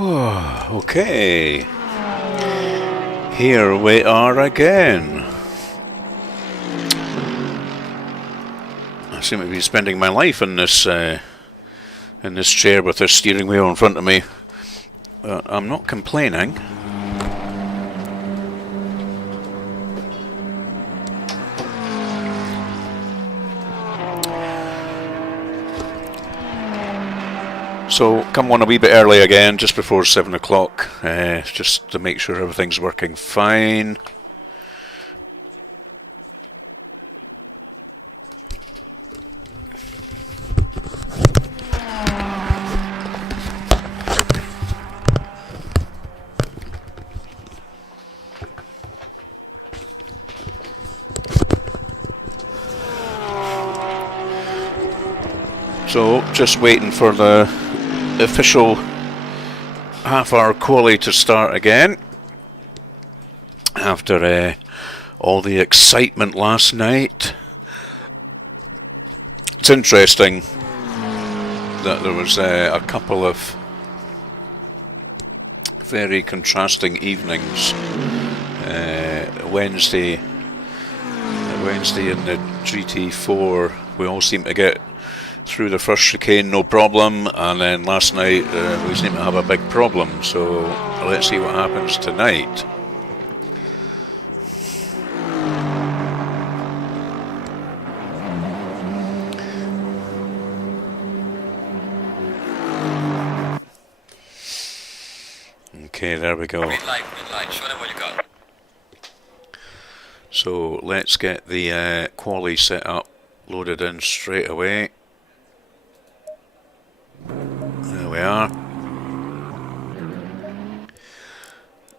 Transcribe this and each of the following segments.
Okay, here we are again. I seem to be spending my life in this chair with this steering wheel in front of me. I'm not complaining. So, come on a wee bit early again, just before 7 o'clock, just to make sure everything's working fine. So, just waiting for the official half-hour quali to start again after all the excitement last night. It's interesting that there was a couple of very contrasting evenings. Wednesday in the GT4 we all seem to get through the first chicane no problem, and then last night we seem to have a big problem, so let's see what happens tonight. Okay, there we go. Green light, show them what you got. So let's get the quali set up, loaded in straight away. There we are.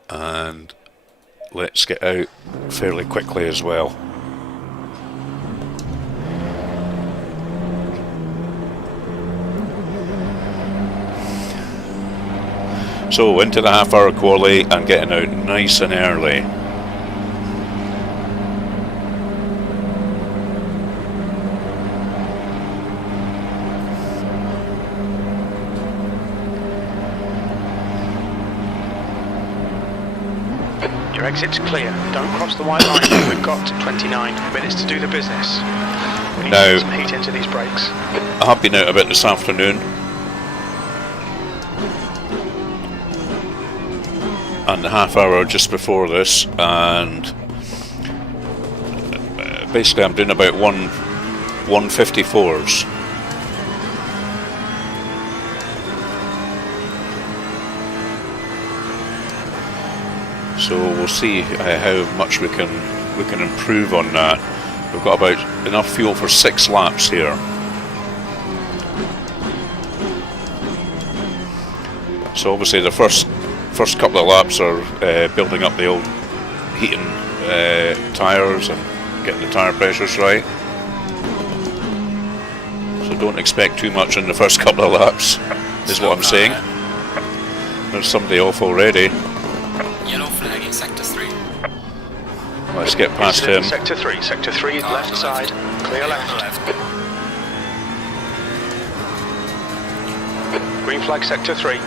And let's get out fairly quickly as well. So into the half-hour quali and getting out nice and early. Your exit's clear. Don't cross the white line. We've got 29 minutes to do the business. We need to put some heat into these brakes. I have been out a bit this afternoon, and the half hour just before this, and basically I'm doing about 154s. So we'll see how much we can improve on that. We've got about enough fuel for 6 laps here. So obviously the first couple of laps are building up the old heating tyres and getting the tyre pressures right. So don't expect too much in the first couple of laps, is what I'm saying. There's somebody off already. Yellow flag in sector 3. Let's get past him. Sector 3, left side, clear left. Green flag sector 3.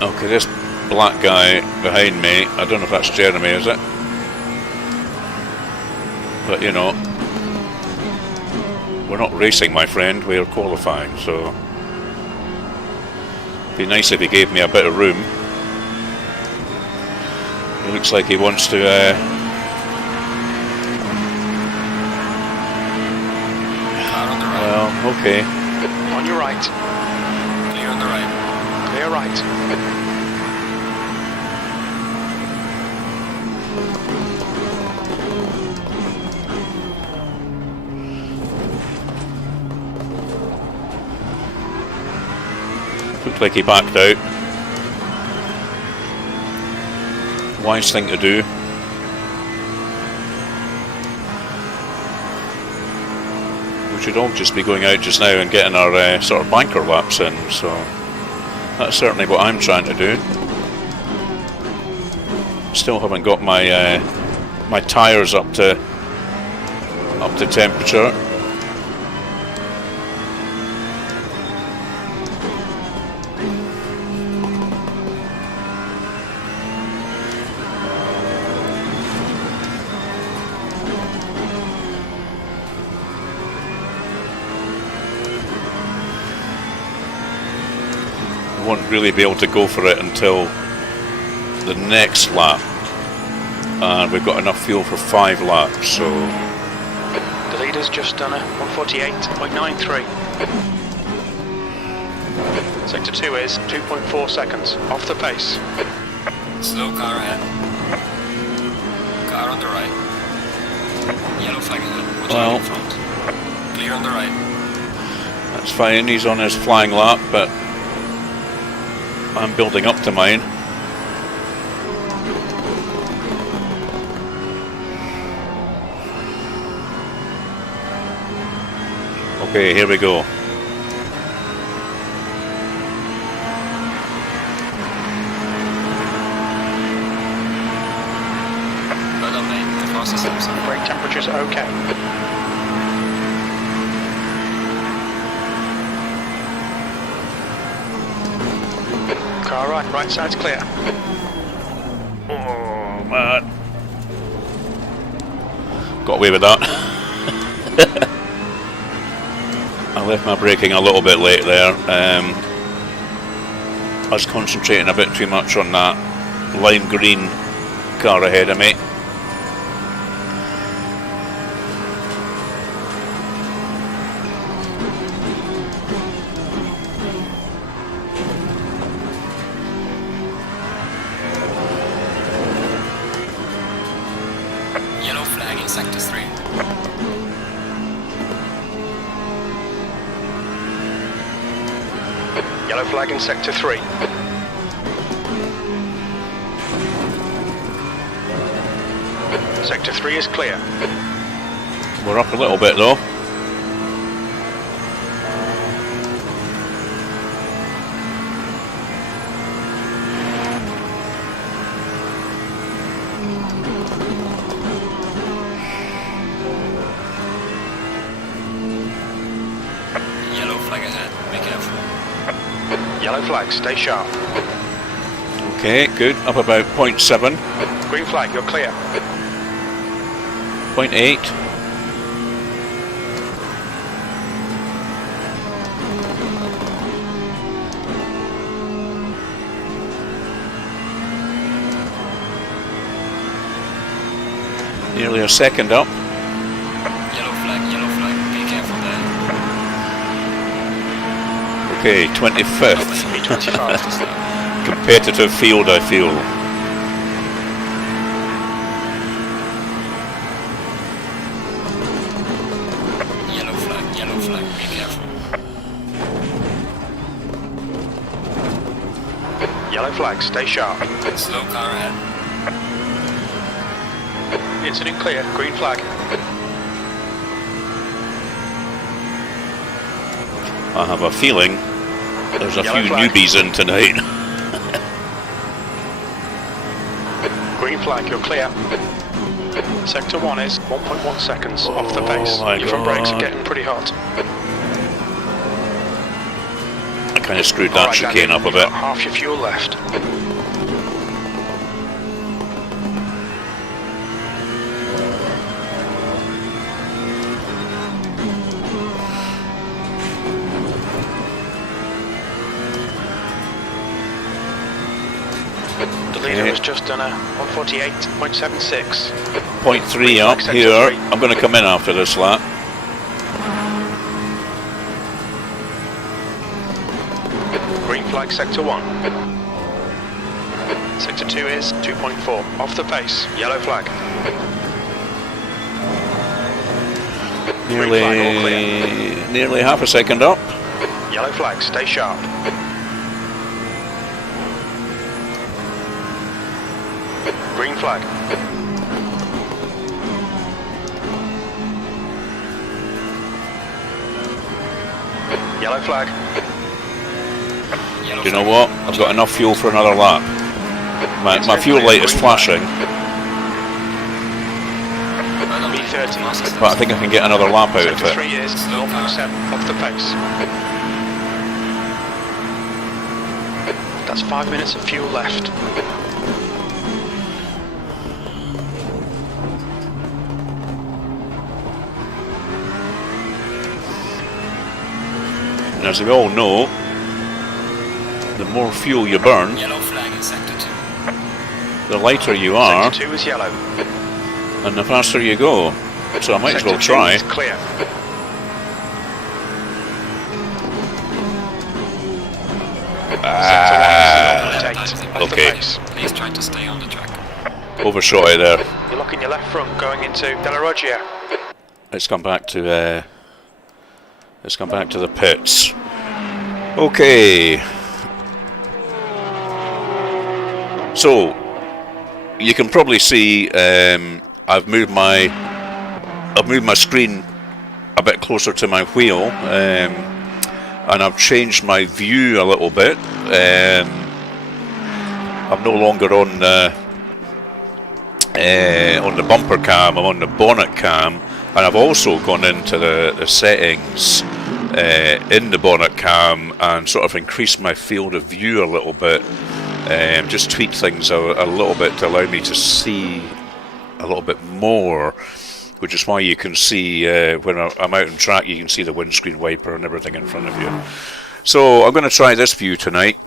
Okay, this black guy behind me, I don't know if that's Jeremy, is it? But you know, we're not racing, my friend, we're qualifying, so it'd be nice if he gave me a bit of room. He looks like he wants to well, okay. On your right. Clear on the right. Clear right. Looked like he backed out. Wise thing to do. we should all just be going out just now and getting our sort of banker laps in, so that's certainly what I'm trying to do. Still haven't got my my tyres up to temperature. Won't really be able to go for it until the next lap, and we've got enough fuel for 5 laps, so The leader's just done a 148.93. Sector 2 is 2.4 seconds off the pace. Slow car ahead. Car on the right. Yellow flag ahead. Watch out in front. Clear on the right. that's fine. He's on his flying lap, but I'm building up to mine. Okay, here we go. Well done, mate. The fastest lap, sorry. Brake temperature's okay. Car right side's clear. Oh man, got away with that. I left my braking a little bit late there. I was concentrating a bit too much on that lime green car ahead of me. Yellow flag in sector 3. Yellow flag in sector 3. Sector 3 is clear. We're up a little bit though. Yellow flag ahead. Be careful. Yellow flag, stay sharp. Okay, good. Up about 0.7, Green flag, you're clear. 0.8. Nearly a second up. Yellow flag, be careful there. Okay, 25th. E25. Fastest lap. Competitive field, I feel. Yellow flag, be careful. Yellow flag, stay sharp. Slow car ahead. Incident clear, green flag. I have a feeling there's a Yellow few flag. newbies in tonight. Green flag, you're clear. Sector 1 is 1.1 seconds off the pace. my Your front brakes are God. getting pretty hot. I kind of screwed that Alright, chicane Danny, up a you've bit. got half your fuel left. The leader has just done a 148.76. 0.3 up Sector here. 3. I'm going to come in after this lap. Green flag, sector 1. Sector 2 is 2.4. Off the pace. Yellow flag. Green flag, all clear. Nearly half a second up. Yellow flag, stay sharp. Green flag. Yellow flag. Yellow Do you know flag. what? I've got enough fuel for another lap. My fuel light is flashing, B30. but I think I can get another lap out of Sector it. 3 is 0.7 off the pace. That's 5 minutes of fuel left. And as we all know, the more fuel you burn, Yellow flag in sector 2. the lighter you are, Sector 2 is yellow. and the faster you go. So I might as well Sector 2 try. is clear. Okay. Please try to stay on the track. Overshot it there. You're locking your left front going into Della Roggia. Let's come back to the pits. Okay. So you can probably see I've moved my screen a bit closer to my wheel, and I've changed my view a little bit. I'm no longer on the bumper cam. I'm on the bonnet cam, and I've also gone into the settings in the bonnet cam and sort of increased my field of view a little bit. Just tweak things a little bit to allow me to see a little bit more, which is why you can see when I'm out on track, you can see the windscreen wiper and everything in front of you. So I'm going to try this view tonight.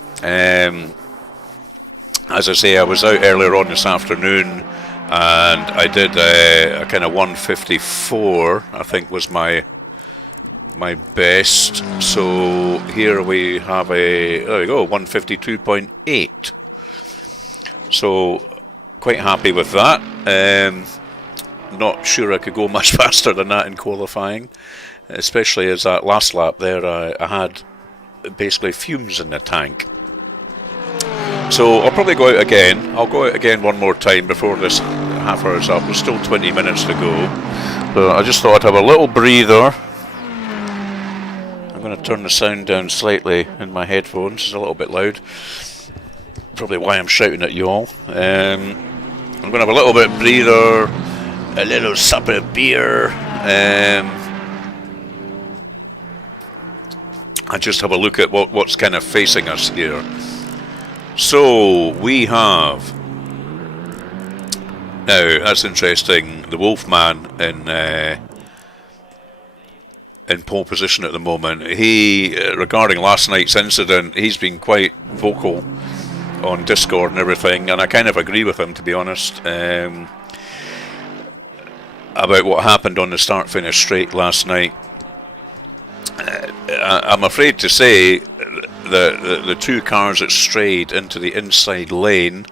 As I say, I was out earlier on this afternoon, and I did a kind of 154, I think was my best. So here we have there we go, 152.8. So quite happy with that. Not sure I could go much faster than that in qualifying, especially as that last lap there I had basically fumes in the tank. So I'll probably go out again. I'll go out again one more time before this half hour's up. There's still 20 minutes to go. So I just thought I'd have a little breather. I'm going to turn the sound down slightly in my headphones. It's a little bit loud. Probably why I'm shouting at you all. I'm going to have a little bit of breather, a little sup of beer. I just have a look at what's kind of facing us here. So we have now, that's interesting, the Wolfman in pole position at the moment. He, regarding last night's incident, he's been quite vocal on Discord and everything, and I kind of agree with him, to be honest, about what happened on the start-finish straight last night. I'm afraid to say that the two cars that strayed into the inside lane,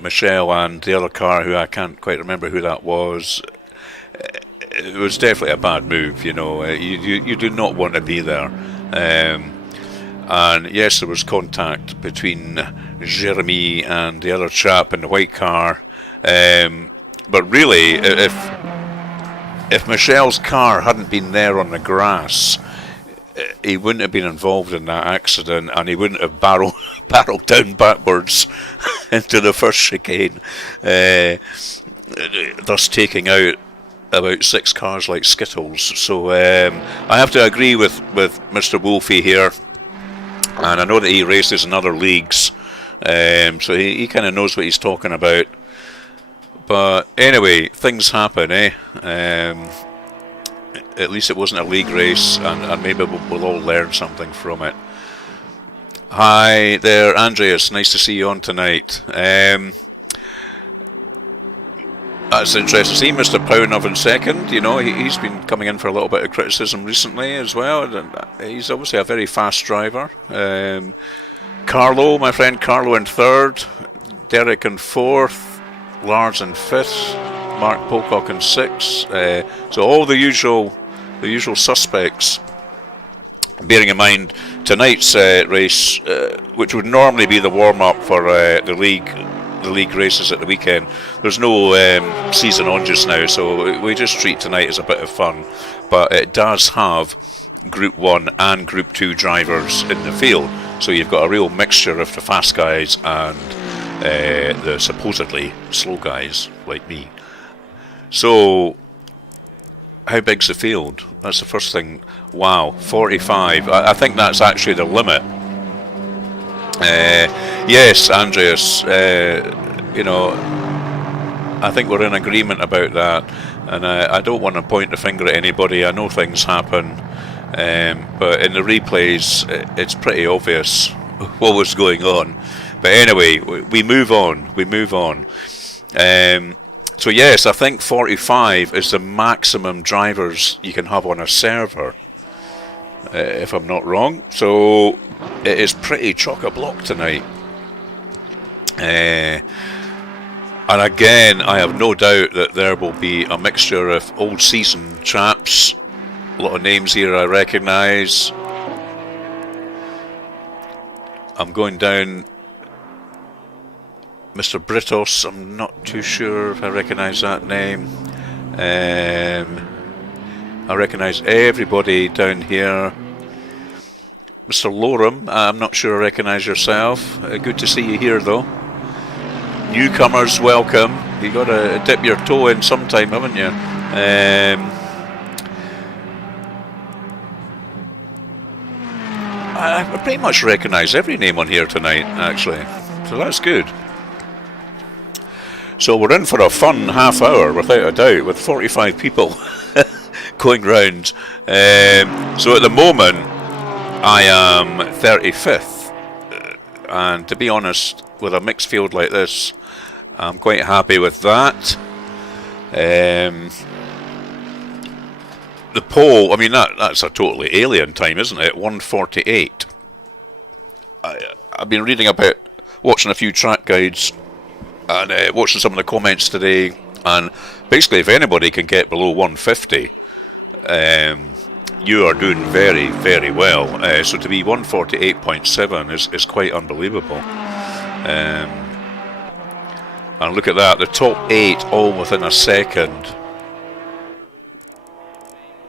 Michelle and the other car, who I can't quite remember who that was, it was definitely a bad move. You know, you do not want to be there. And yes, there was contact between Jeremy and the other chap in the white car, but really, if Michelle's car hadn't been there on the grass, he wouldn't have been involved in that accident, and he wouldn't have barreled down backwards into the first chicane, thus taking out about 6 cars like Skittles. So I have to agree with Mr. Wolfie here, and I know that he races in other leagues, so he kind of knows what he's talking about. But anyway, things happen, eh? At least it wasn't a league race, and maybe we'll all learn something from it. Hi there, Andreas. Nice to see you on tonight. That's interesting to see Mr. Pownov in second. You know, he's been coming in for a little bit of criticism recently as well. And he's obviously a very fast driver. Carlo, my friend Carlo, in third. Derek in fourth. Lars in fifth. Mark Pocock in sixth. So all the usual suspects. Bearing in mind tonight's race, which would normally be the warm-up for the league the league races at the weekend. There's no season on just now, so we just treat tonight as a bit of fun. But it does have Group 1 and Group 2 drivers in the field, so you've got a real mixture of the fast guys and the supposedly slow guys like me. So how big's the field? That's the first thing. Wow, 45. I think that's actually the limit. Yes, Andreas, you know, I think we're in agreement about that, and I don't want to point the finger at anybody. I know things happen, but in the replays it's pretty obvious what was going on. But anyway, we move on. So yes, I think 45 is the maximum drivers you can have on a server, if I'm not wrong. So it is pretty chock-a-block tonight. And again, I have no doubt that there will be a mixture of old season chaps. A lot of names here I recognise. I'm going down Mr. Britos, I'm not too sure if I recognise that name. I recognise everybody down here. Mr. Lorem, I'm not sure I recognise yourself. Good to see you here though. Newcomers, welcome. You got to dip your toe in sometime, haven't you? I pretty much recognise every name on here tonight, actually. So that's good. So we're in for a fun half hour, without a doubt, with 45 people going round. So at the moment, I am 35th. And to be honest, with a mixed field like this, I'm quite happy with that. The pole, I mean, that's a totally alien time, isn't it? 1:48. I've been reading about, watching a few track guides, and watching some of the comments today, and basically if anybody can get below 150, you are doing very, very well. So to be 148.7 is quite unbelievable. And look at that, the top 8 all within a second.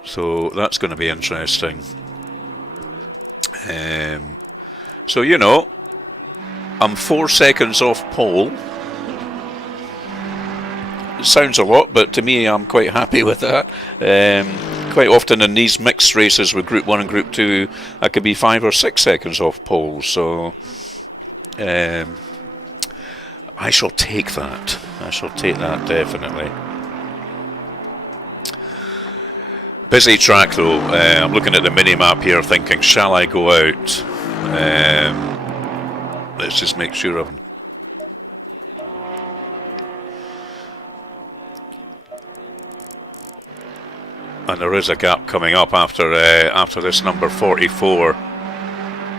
So that's going to be interesting. So, you know, I'm 4 seconds off pole. It sounds a lot, but to me I'm quite happy with that. Quite often in these mixed races with Group 1 and Group 2, I could be 5 or 6 seconds off pole. So I shall take that. I shall take that definitely. Busy track though. I'm looking at the mini-map here thinking, shall I go out? Let's just make sure of... And there is a gap coming up after this number 44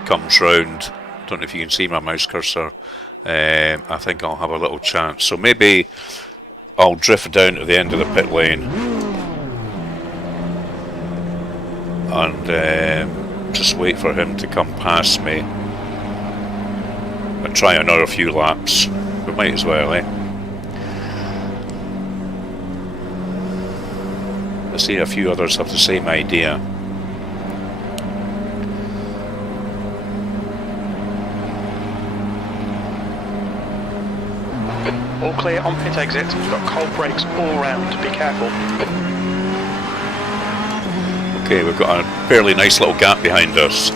comes round. Don't know if you can see my mouse cursor. I think I'll have a little chance. So maybe I'll drift down to the end of the pit lane and just wait for him to come past me and try another few laps. We might as well, eh? I see a few others have the same idea. All clear on pit exit. We've got cold brakes all round. Be careful. Okay, we've got a fairly nice little gap behind us.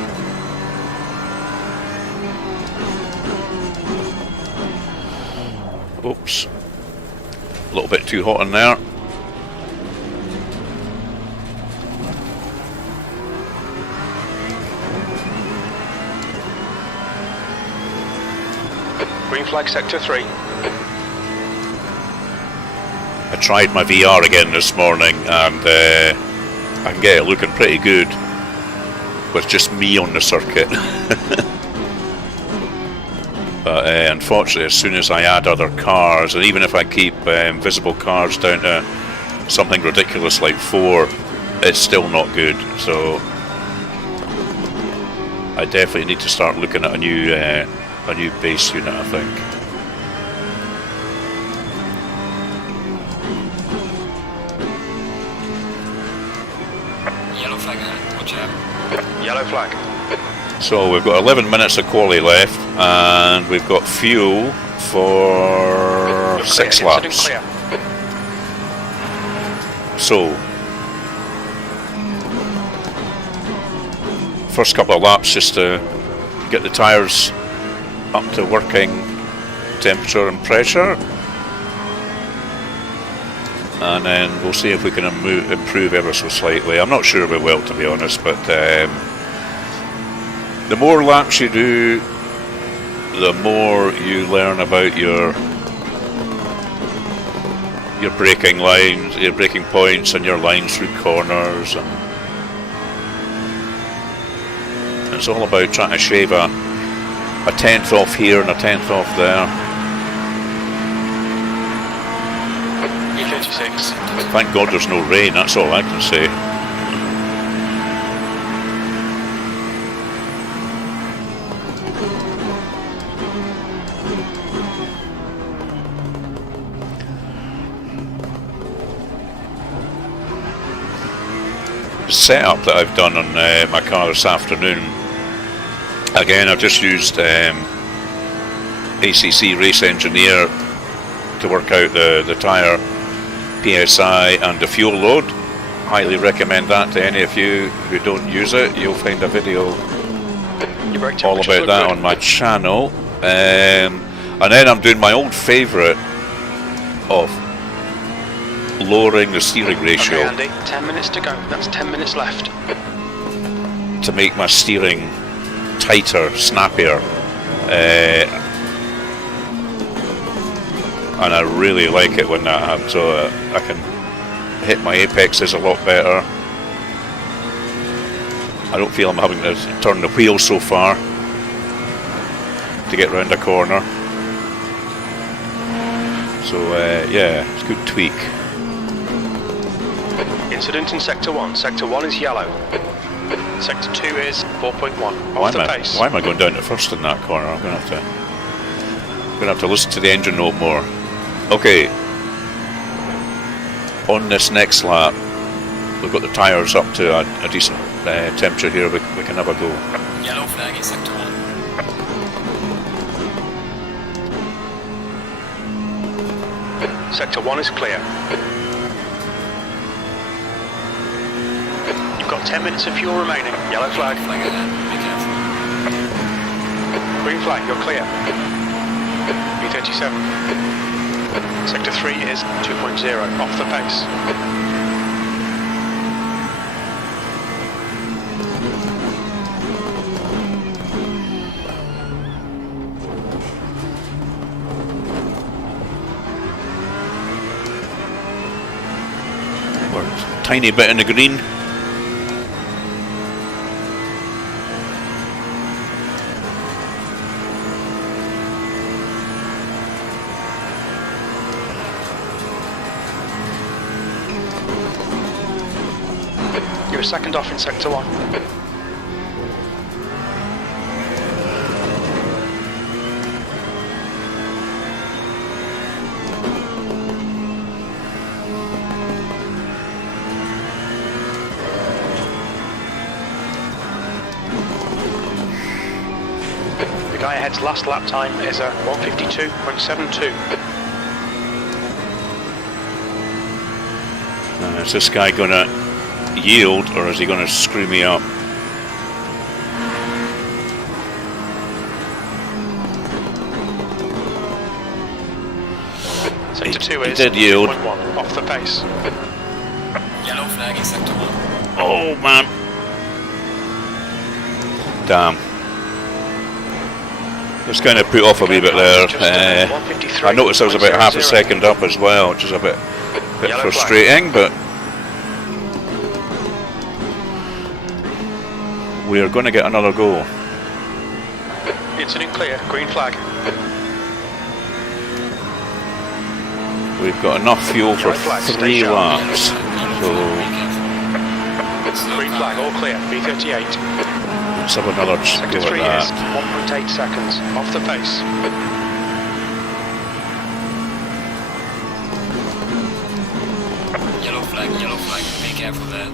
Oops. A little bit too hot in there. Green flag sector 3. I tried my VR again this morning and I can get it looking pretty good with just me on the circuit. But unfortunately, as soon as I add other cars, and even if I keep visible cars down to something ridiculous like 4, it's still not good. So I definitely need to start looking at a new base unit, I think. flag ahead, watch out. Yellow flag. So we've got 11 minutes of quali left, and we've got fuel for 6 Clear, incident laps. clear. So, first couple of laps just to get the tyres up to working temperature and pressure, and then we'll see if we can improve ever so slightly. I'm not sure we will, to be honest, but the more laps you do, the more you learn about your braking lines, your braking points, and your lines through corners, and it's all about trying to shave a tenth off here and a tenth off there. E36. Thank God there's no rain, that's all I can say. Setup that I've done on my car this afternoon, again I've just used GT3 Race Engineer to work out the tyre PSI and the fuel load. Highly recommend that to any of you who don't use it. You'll find a video all about that on my channel, and then I'm doing my old favourite of lowering the steering ratio. Okay, Andy, 10 minutes to go. That's 10 minutes left. To make my steering tighter, snappier. And I really like it when that happens, so I can hit my apexes a lot better. I don't feel I'm having to turn the wheel so far to get round a corner. So yeah, it's a good tweak. Incident in Sector 1. Sector 1 is yellow. Sector 2 is 4.1. Off the pace. Why am I going down to first in that corner? I'm going to have to listen to the engine note more. Okay. On this next lap, we've got the tyres up to a decent temperature here. We can have a go. Yellow flag in Sector 1. Sector 1 is clear. You've got 10 minutes of fuel remaining. Yellow flag. Flag ahead, be careful. Green flag, you're clear. B37. Sector 3 is 2.0, off the pace. We're a tiny bit in the green. You're a second off in Sector 1. The guy ahead's last lap time is a 152.72. Is this guy going to yield, or is he going to screw me up? Sector 2 he is did yield. 1.1, off the pace. Yellow flag in Sector 1. Oh man! Damn. Just kind of put off a wee bit there. I noticed I was about half a second up as well, which is a bit frustrating, but we are going to get another go. Incident clear, green flag. We've got enough fuel for 3 laps. So Green flag, all clear, B38. let's have another go Sector 3 at is that. 1.8 seconds, off the pace. Yellow flag, be careful there.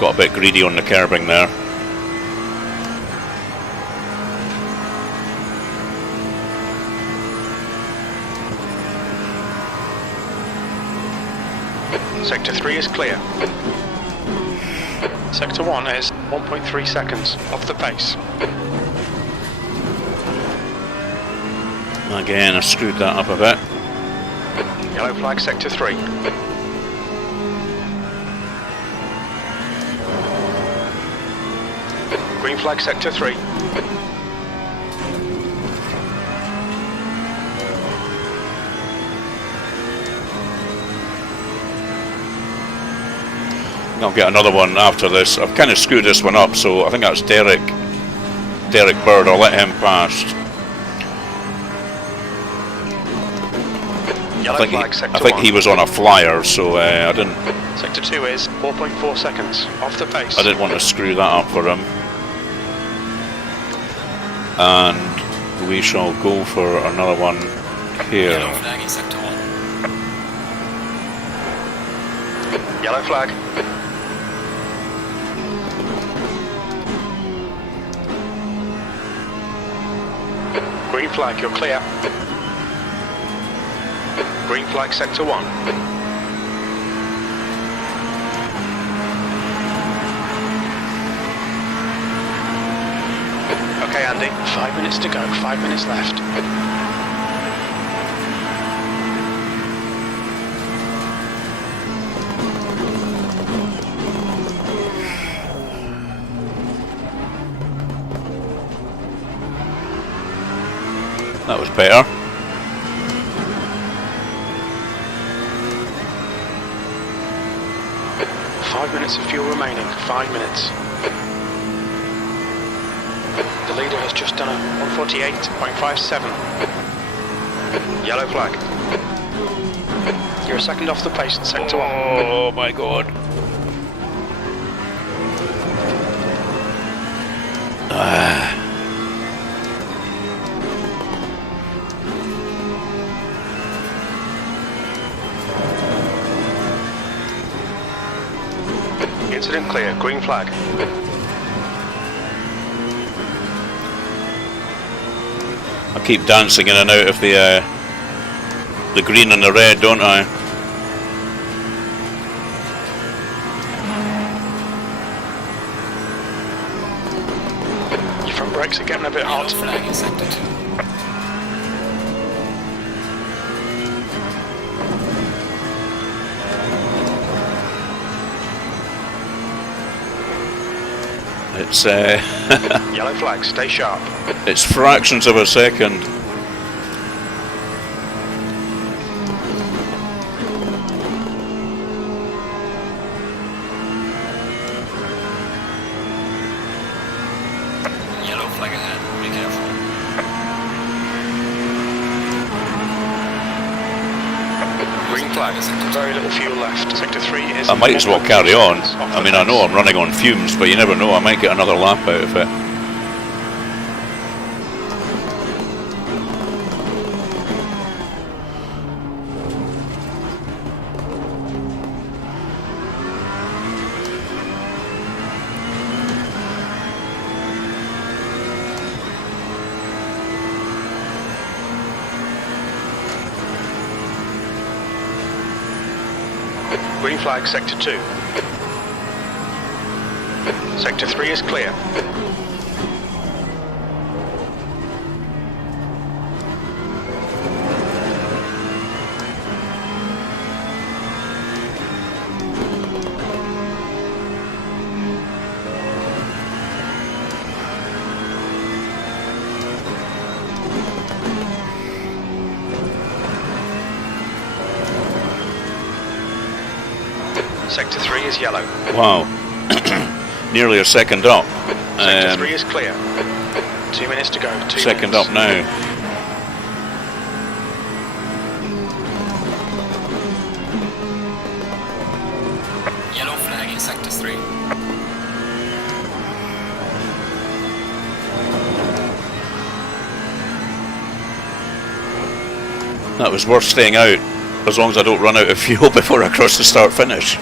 got a bit greedy on the curbing there. Sector 3 is clear. Sector 1 is 1.3 seconds off the pace. Again, I screwed that up a bit. Yellow flag sector 3. Green flag sector 3. I'll get another one after this. I've kind of screwed this one up, so I think that's Derek Bird. I'll let him pass. I think he was on a flyer, so I didn't. Sector 2 is 4.4 seconds off the pace. I didn't want to screw that up for him. And we shall go for another one here. Yellow flag in sector 1. Yellow flag. Green flag, you're clear. Green flag sector 1. Okay, Andy, 5 minutes to go, 5 minutes left. That was better. Of fuel remaining, 5 minutes. The leader has just done a 148.57. Yellow flag. You're a second off the pace in sector 1. Oh my god. Incident clear, green flag. I keep dancing in and out of the green and the red, don't I? Your front brakes are getting a bit hot. Yellow flag in sector 2. It's Yellow flag, stay sharp. It's fractions of a second. Yellow flag ahead, be careful. Green flag, very little fuel left. Sector 3 is... I might as well carry on. I mean, I know I'm running on fumes, but you never know, I might get another lap out of it. Green flag, sector 2. Sector 3 is clear. Sector 3 is yellow. Wow. Nearly a second up. Sector 3 is clear. 2 minutes to go. 2 second minutes. up now. Yellow flag in sector 3. That was worth staying out, as long as I don't run out of fuel before I cross the start finish.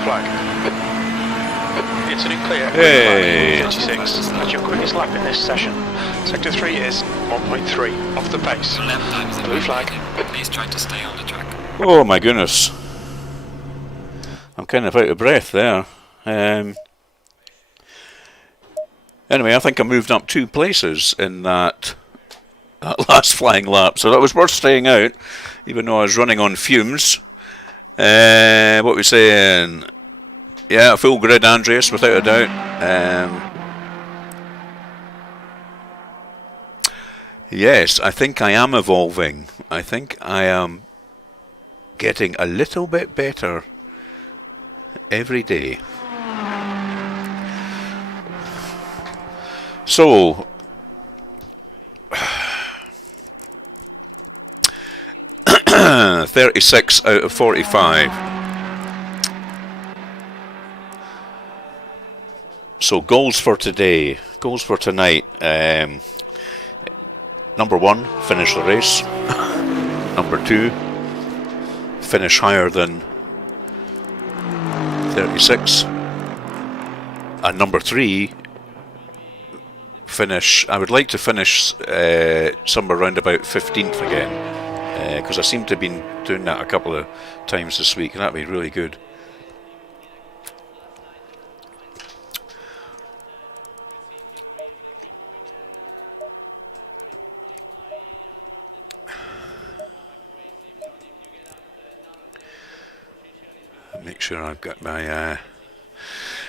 Yellow flag. It's an clear. Hey. 36. That's your quickest lap in this session. Sector 3 is 1.3 off the pace. Lap times in Blue flag. Please try to stay on the track. Oh my goodness. I'm kind of out of breath there. Anyway, I think I moved up 2 places in that last flying lap, so that was worth staying out, even though I was running on fumes. What are we saying? Yeah, full grid, Andreas, without a doubt. Yes, I think I am evolving. I think I am getting a little bit better every day. So, (36 out of 45). So goals for today, goals for tonight. Number 1, finish the race. Number 2, finish higher than 36. And number 3, finish. I would like to finish somewhere around about 15th again, because I seem to have been doing that a couple of times this week, and that'd be really good. Make sure I've got my.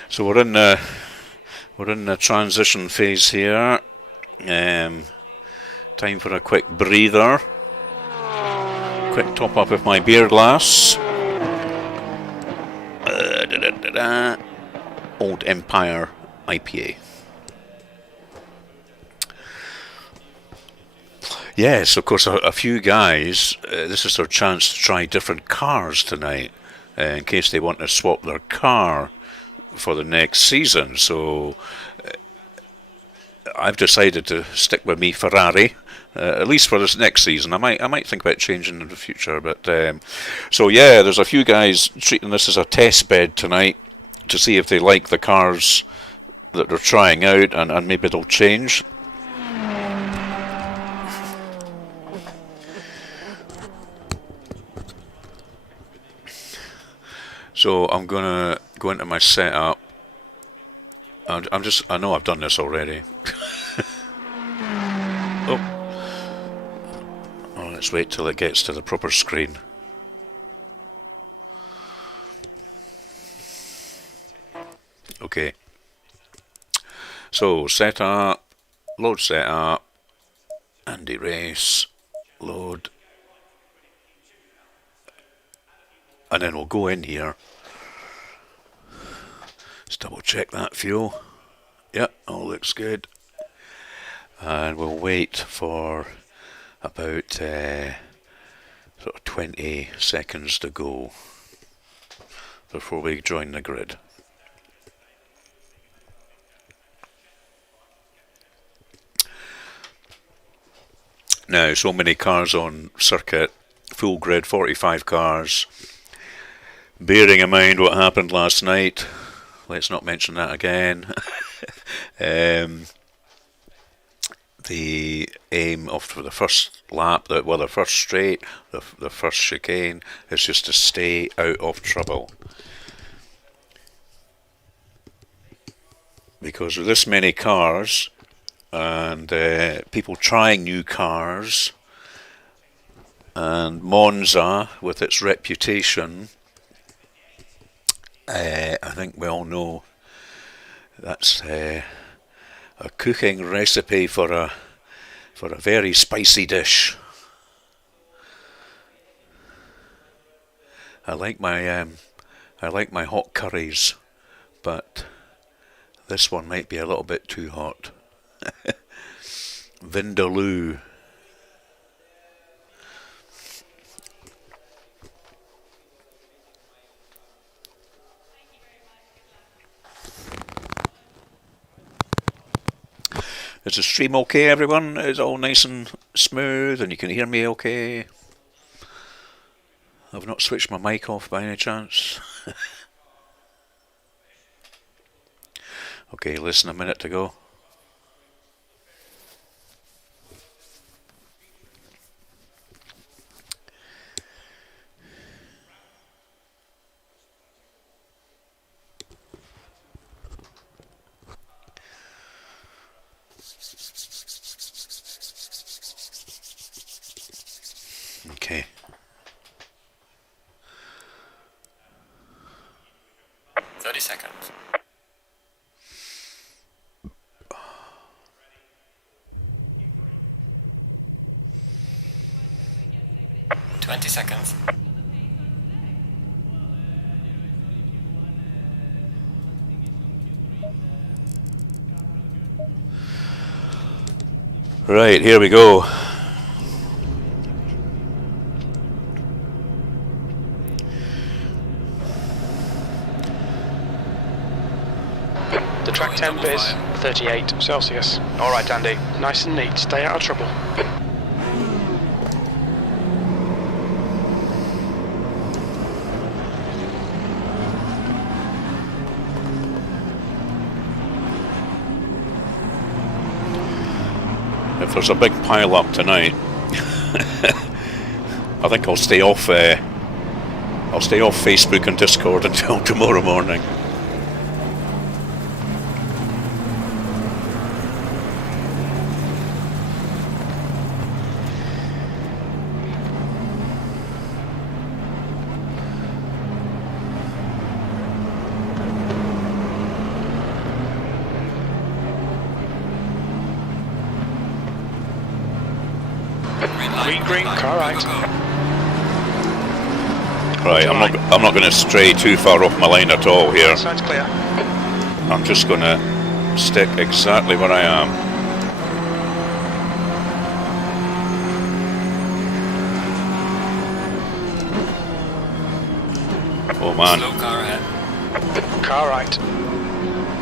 So we're in the transition phase here. Time for a quick breather. Quick top up of my beer glass. Old Empire IPA. Yes, of course, a few guys. This is their chance to try different cars tonight. In case they want to swap their car for the next season. So I've decided to stick with me Ferrari, at least for this next season. I might think about changing in the future, but so yeah, there's a few guys treating this as a test bed tonight to see if they like the cars that they're trying out, and maybe they'll change. So I'm gonna go into my setup. I know I've done this already. Oh, let's wait till it gets to the proper screen. Okay. So setup, load setup, Andy Race, load. And then we'll go in here. Let's double check that fuel. Yep, all looks good. And we'll wait for about sort of 20 seconds to go before we join the grid. Now, so many cars on circuit, full grid, 45 cars. Bearing in mind what happened last night, let's not mention that again. The aim of the first lap, the first straight, the first chicane, is just to stay out of trouble. Because with this many cars, and people trying new cars, and Monza with its reputation, I think we all know that's a cooking recipe for a very spicy dish. I like my hot curries, but this one might be a little bit too hot. Vindaloo. Is the stream okay, everyone? Is it all nice and smooth and you can hear me okay? I've not switched my mic off by any chance. Okay, less than a minute to go. Okay. 30 seconds. Seconds. Right, here we go. The track temp is 38 Celsius. Alright, Andy. Nice and neat. Stay out of trouble. If there's a big pile up tonight, I think I'll stay off. I'll stay off Facebook and Discord until tomorrow morning. Green, car right. Right, I'm not going to stray too far off my line at all here. Side's clear. I'm just going to stick exactly where I am. Oh man. Slow car ahead. Car right.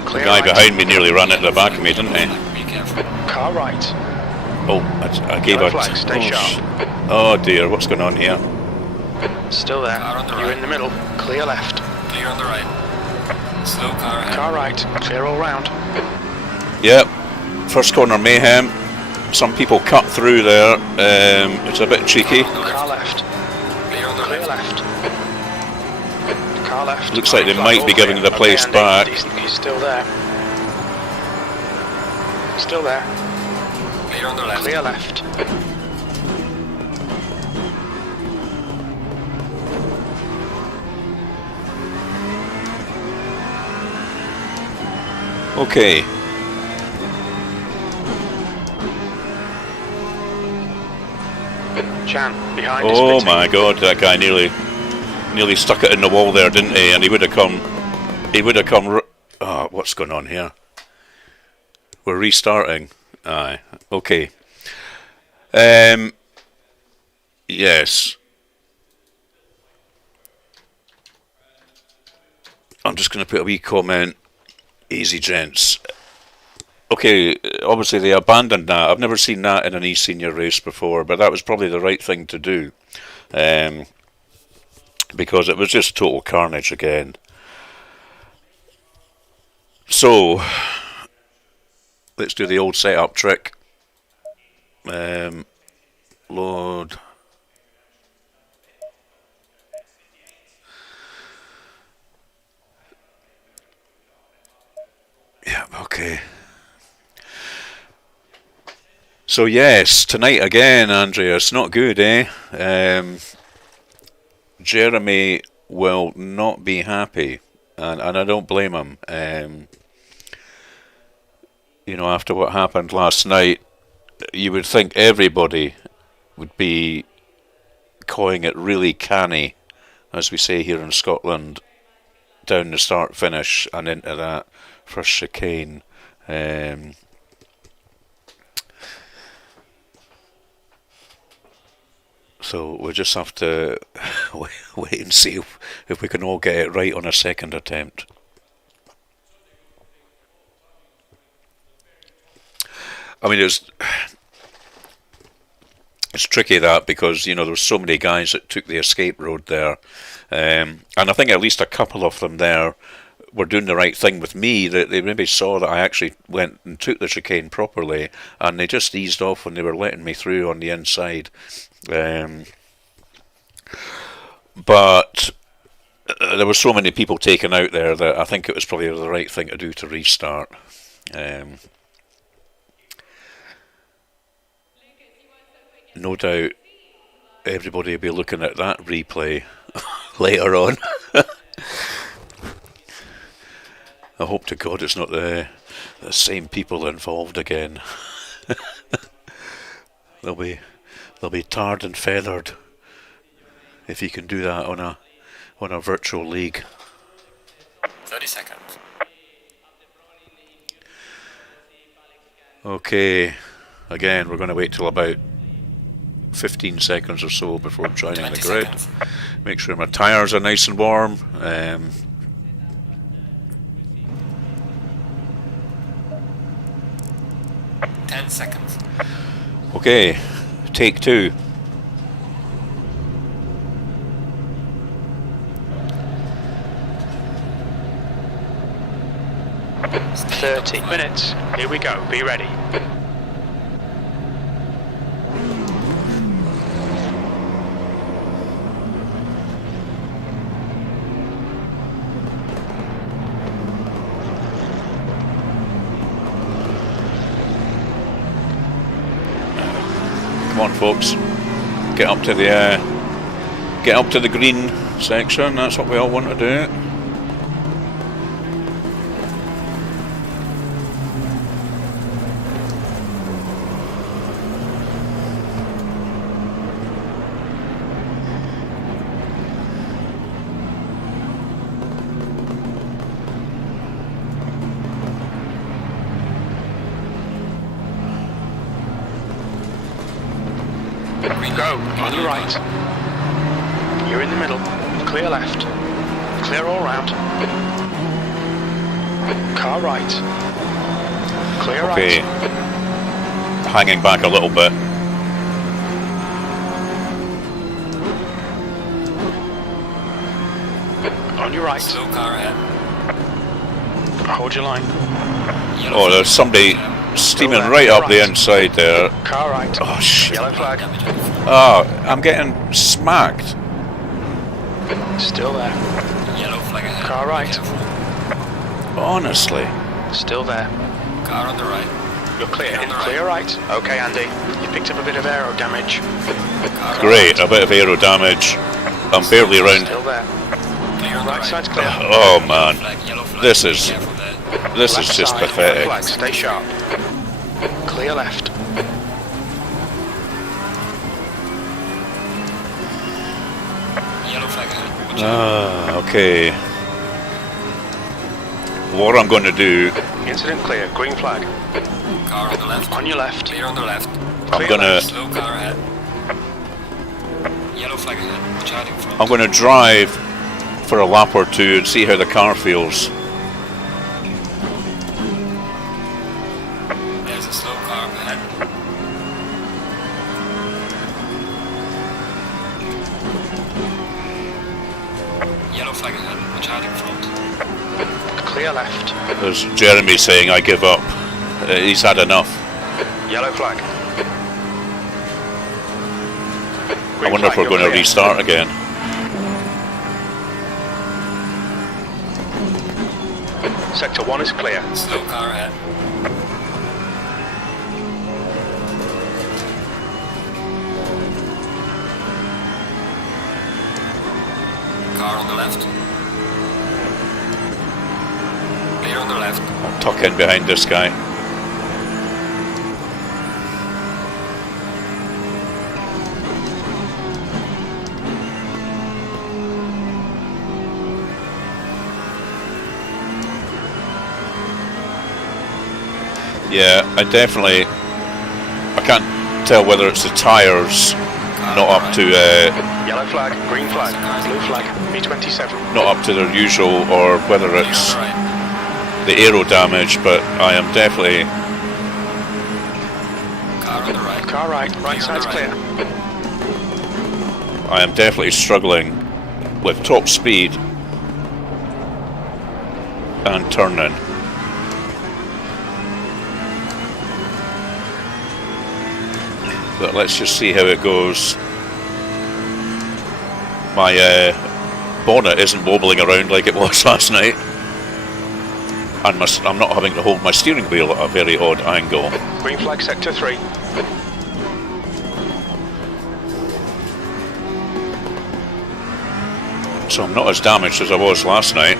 Clear The guy right. behind me nearly ran into the back of me, didn't he? Be careful. Car right. Oh, I gave Yellow a... flag, stay sharp. Oh dear, what's going on here? Still there. Car on the You're right. in the middle. Clear left. Clear on the right. Slow car ahead. Car right. Clear all round. Yep, first corner mayhem. Some people cut through there. It's a bit cheeky. Car left. Clear on the Clear left. left. Car left. Looks like they Flag might be all giving clear. the place Okay, Andy, back. He's still there. Still there. Clear on the left. Clear left. Okay. Chan, behind is Oh pitting. my god, that guy nearly stuck it in the wall there, didn't he? And he would have come. Oh, what's going on here? We're restarting. Aye. Okay. Yes. I'm just going to put a wee comment. Easy, gents. Okay, obviously they abandoned that. I've never seen that in an eSENIOR race before, but that was probably the right thing to do. Because it was just total carnage again. So, let's do the old setup trick. Load. Yeah, okay. So yes, tonight again, Andrea, it's not good, eh? Jeremy will not be happy, and I don't blame him. You know, after what happened last night, you would think everybody would be calling it really canny, as we say here in Scotland, down the start finish and into that first chicane. So we'll just have to wait and see if we can all get it right on a second attempt. I mean, it's tricky that, because you know there were so many guys that took the escape road there, and I think at least a couple of them there were doing the right thing with me. That they maybe saw that I actually went and took the chicane properly, and they just eased off when they were letting me through on the inside. But there were so many people taken out there that I think it was probably the right thing to do to restart. No doubt everybody will be looking at that replay later on. I hope to God it's not the same people involved again. They'll be tarred and feathered if you can do that on a virtual league. 30 seconds. Okay, again we're going to wait till about 15 seconds or so before joining the grid. Seconds. Make sure my tyres are nice and warm. 10 seconds. Okay, take 2. Stay 30 minutes. Here we go. Be ready. Come on, folks. Get up to the green section. That's what we all want to do. Go. On your right. You're in the middle. Clear left. Clear all round. Car right. Clear Okay. right. Hanging back a little bit. On your right. Slow car ahead. Hold your line. Yellow Oh, there's somebody steaming right up the inside there. Car right. Oh shit. Yellow flag. damage on the front. Oh, I'm getting smacked. Still there. Yellow flag ahead. Car right. Careful. Honestly. Still there. Car on the right. You're clear. On the right. Clear right. Okay, Andy. You picked up a bit of aero damage. Car Great, a bit of aero damage. I'm barely around. Still there. Clear on the Right right. side's clear. Oh man, Yellow flag. This Be is- careful there. this Left is just side, pathetic. Flag. Stay sharp. Clear left. Yellow flag ahead. Watch out. Okay. What I'm going to do, Incident clear. Green flag. Car on the left. On your left. Clear on the left. I'm Clear going to left. Slow car ahead. Yellow flag ahead. Watch out in front. I'm going to drive for a lap or two and see how the car feels. There's a slow car ahead. Yellow flag ahead. Watch out in front. Clear left. There's Jeremy saying I give up. He's had enough. Yellow flag. I wonder if we're going to restart again. Sector 1 is clear. Slow car ahead. Car on the left. Clear on the left. I'll tuck in behind this guy. Yeah, I can't tell whether it's the tyres not up to Yellow flag, green flag, blue flag, B27. not up to their usual, or whether Clear on it's the right. the aero damage, but I am definitely Car on the right. Car right, right Clear on side's the clear. struggling with top speed. and turning. But let's just see how it goes. My bonnet isn't wobbling around like it was last night. And I'm not having to hold my steering wheel at a very odd angle. Green flag sector 3. So I'm not as damaged as I was last night.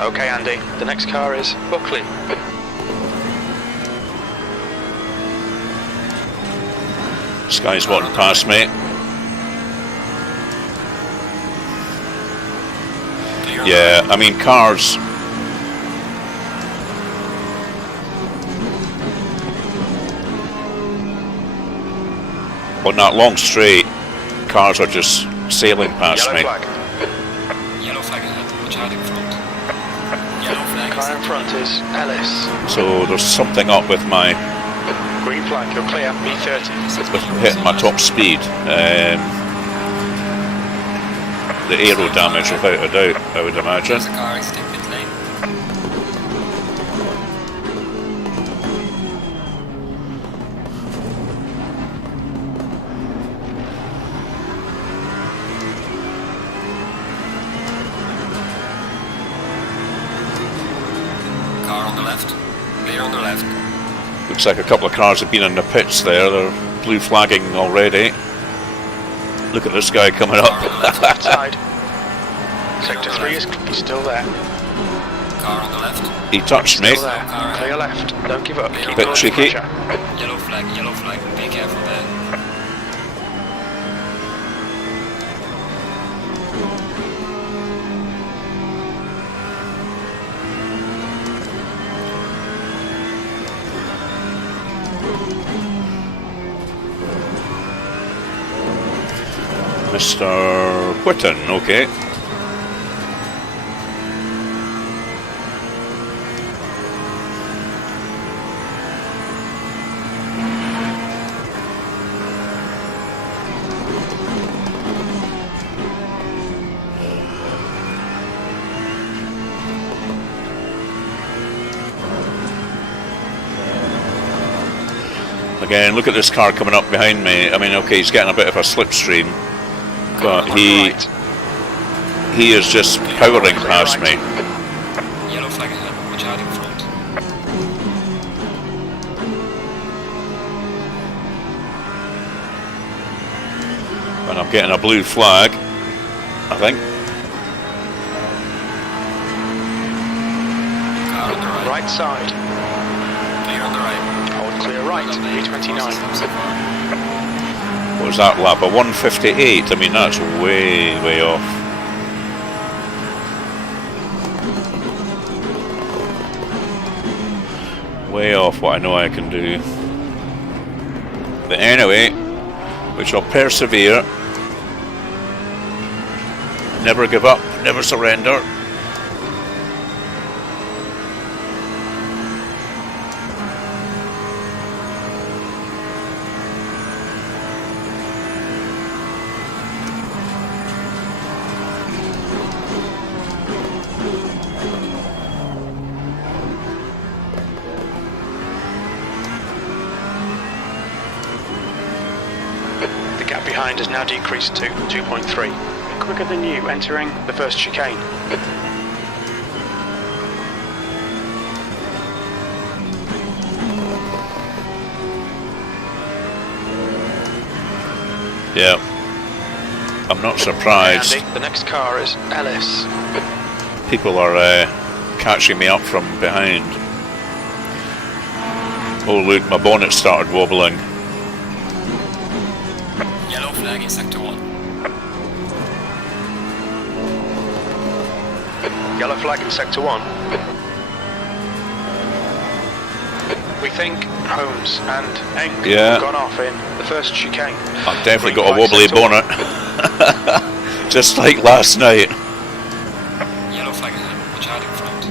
Okay, Andy, the next car is Buckley. This guy's walking past me. Yeah, I mean, cars. On that long straight, cars are just sailing past Yellow me. flag. Yellow flag ahead. Watch out in front. Yellow flag. Car in front is Ellis. So there's something up with my Green flag, you're clear. B30. with hitting my top speed. The aero damage, without a doubt, I would imagine. There's a car exiting pit lane. Car on the left. Clear on the left. Looks like a couple of cars have been in the pits there. They're blue flagging already. Look at this guy coming Car on the up. left. Side. Sector 3 is still there. Car on the left. He touched me. Still there. Clear left. Don't give up. Keep Bit going, tricky. pressure. Yellow flag. Yellow flag. Be careful there. Mr. Whitten, okay. Again, look at this car coming up behind me. I mean, okay, he's getting a bit of a slipstream, but he is just powering past me. Yellow flag ahead. Watch out in front. And I'm getting a blue flag, I think. Car on the right. Right side. Clear on the right. Hold clear right. B29. What was that lap? A 158? I mean, that's way, way off. Way off what I know I can do. But anyway, we shall persevere. Never give up, never surrender. The gap behind has now decreased to 2.3. Quicker than you entering the first chicane. Yeah. I'm not surprised. Andy, the next car is Ellis. People are catching me up from behind. Oh look, my bonnet started wobbling. Yellow flag in sector 1. Yellow flag in sector 1. We think Holmes and Eng have gone off in the first chicane. I've definitely got a wobbly bonnet. Just like last night. Yellow flag ahead. Watch out in front.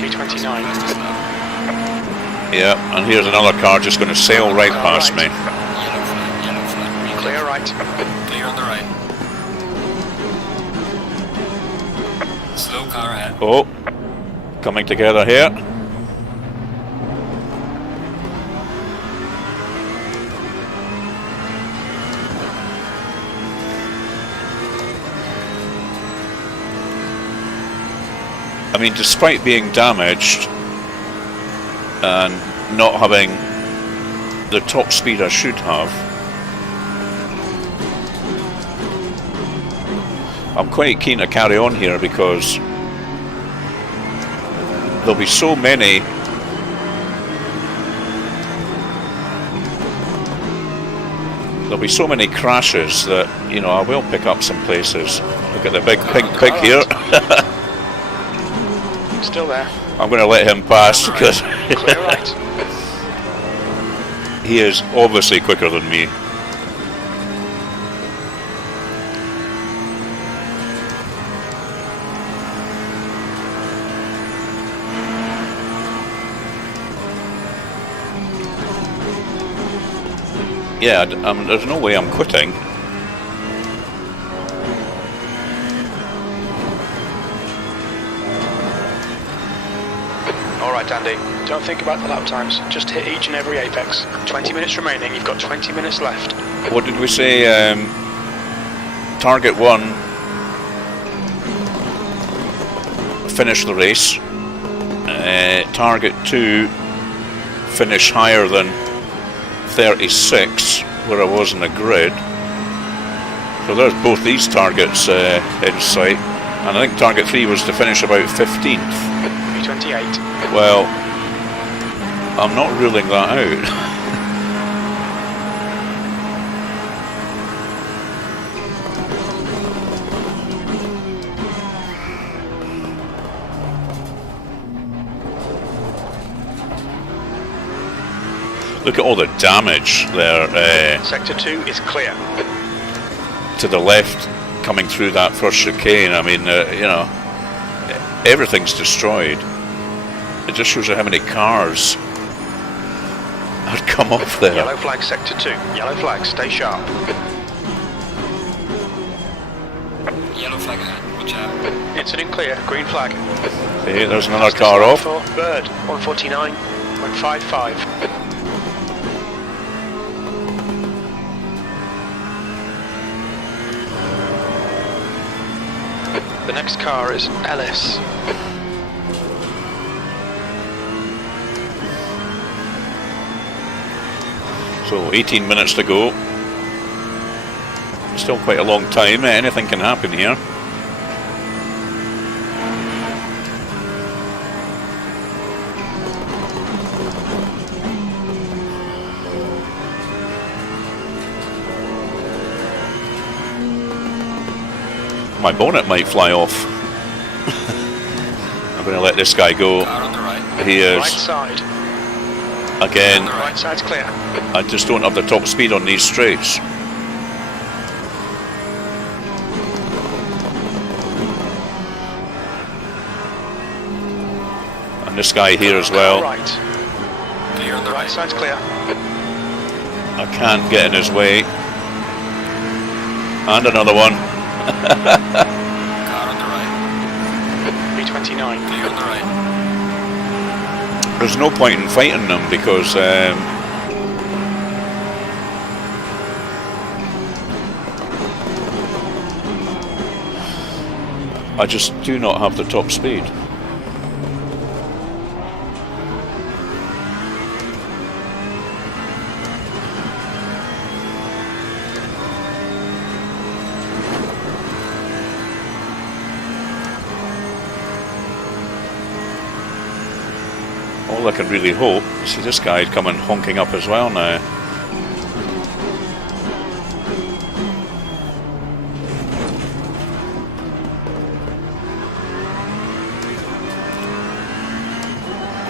B29. Yeah, and here's another car just going to sail right past me. Yellow flag, Clear right. clear on the right. Slow car ahead. Oh, coming together here. I mean, despite being damaged and not having the top speed I should have, I'm quite keen to carry on here because there'll be so many crashes that, you know, I will pick up some places. Look at the big pink pig here. Still there. I'm going to let him pass because Clear right. he is obviously quicker than me. Yeah, there's no way I'm quitting. Alright, Andy, don't think about the lap times. Just hit each and every apex. 20 minutes remaining, you've got 20 minutes left. What did we say? Target 1, finish the race. Target 2, finish higher than 36, where I was in the grid. So there's both these targets in sight. And I think target 3 was to finish about 15th. B28. Well, I'm not ruling that out. Look at all the damage there. Sector 2 is clear. To the left, coming through that first chicane. I mean, you know, everything's destroyed. It just shows you how many cars had come off there. Yellow flag sector 2. Yellow flag, stay sharp. Yellow flag ahead. Watch out. Incident clear. Green flag. Hey, there's another car off. Bird, 149.55. The next car is Ellis. So 18 minutes to go. Still quite a long time. Anything can happen here. My bonnet might fly off. I'm going to let this guy go. Car on the right. He is. Right side. Again, Right side's clear. I just don't have the top speed on these straights. And this guy here as well. Right. Clear on the Right right. side's clear. I can't get in his way. And another one. Car on the right. B29. Clear on the right. There's no point in fighting them because I just do not have the top speed. all I can really hope. See, this guy coming honking up as well now.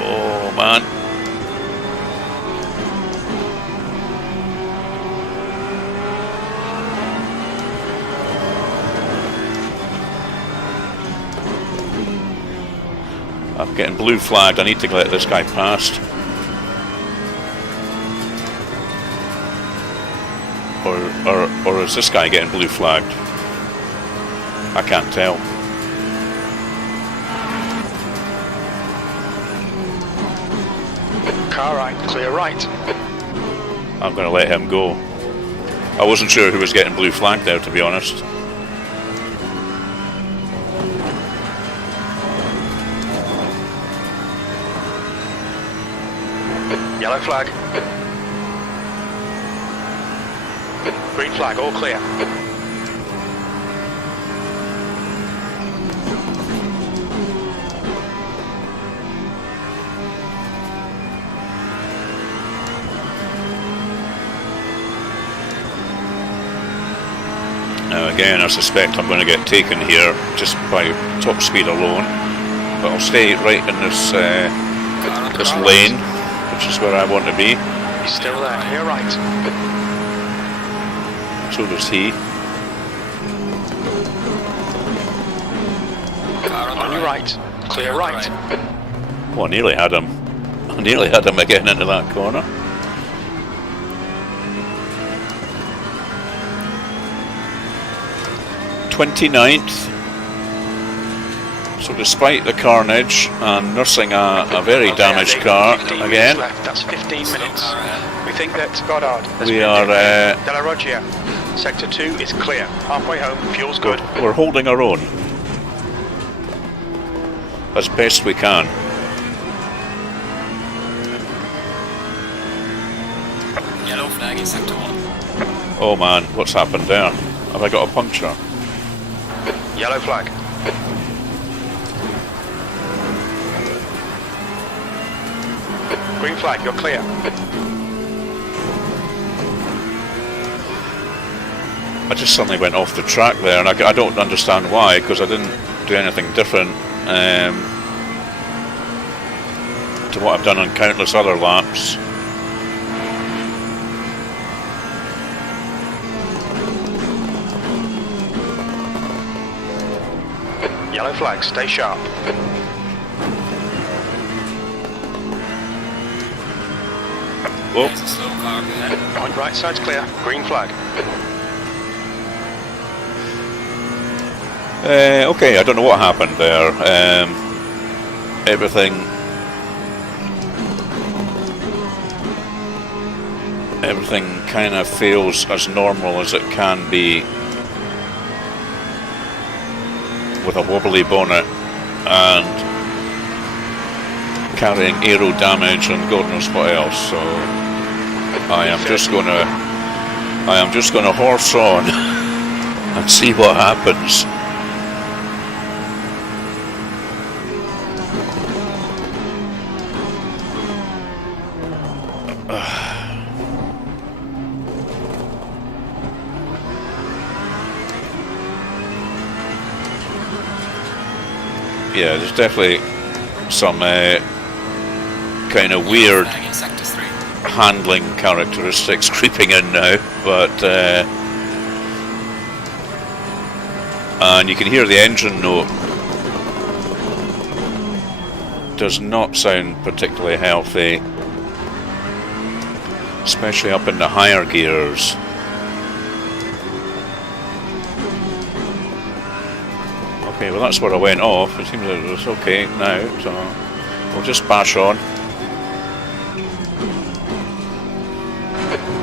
Oh man. I'm getting blue flagged. I need to let this guy past. Or is this guy getting blue flagged? I can't tell. Car right, clear right. I'm going to let him go. I wasn't sure who was getting blue flagged there, to be honest. Yellow flag. Green flag, all clear. Now again, I suspect I'm going to get taken here just by top speed alone, but I'll stay right in this this lane, which is where I want to be. He's still there, clear right. So does he. On your right, clear right. Oh, I nearly had him. I nearly had him again into that corner. '29th. So despite the carnage and nursing a very damaged car again, Left. That's 15 minutes. We think that Goddard. we are De La Roggia. Sector 2 is clear. Halfway home, fuel's good. we're holding our own as best we can. Yellow flag in sector 1. Oh man, what's happened there? Have I got a puncture? Yellow flag. Green flag, you're clear. I just suddenly went off the track there, and I don't understand why, because I didn't do anything different to what I've done on countless other laps. Yellow flag, stay sharp. Oh, There's a slow car ahead. On right side's clear. Green flag. okay, I don't know what happened there. Everything kind of feels as normal as it can be with a wobbly bonnet and carrying aero damage and God knows what else. So I am just gonna horse on and see what happens. Yeah, there's definitely some kind of weird Flag in sector 3. handling characteristics creeping in now, but and you can hear the engine note. Does not sound particularly healthy, especially up in the higher gears. Okay, well that's where I went off. It seems that it's okay now, so we'll just bash on.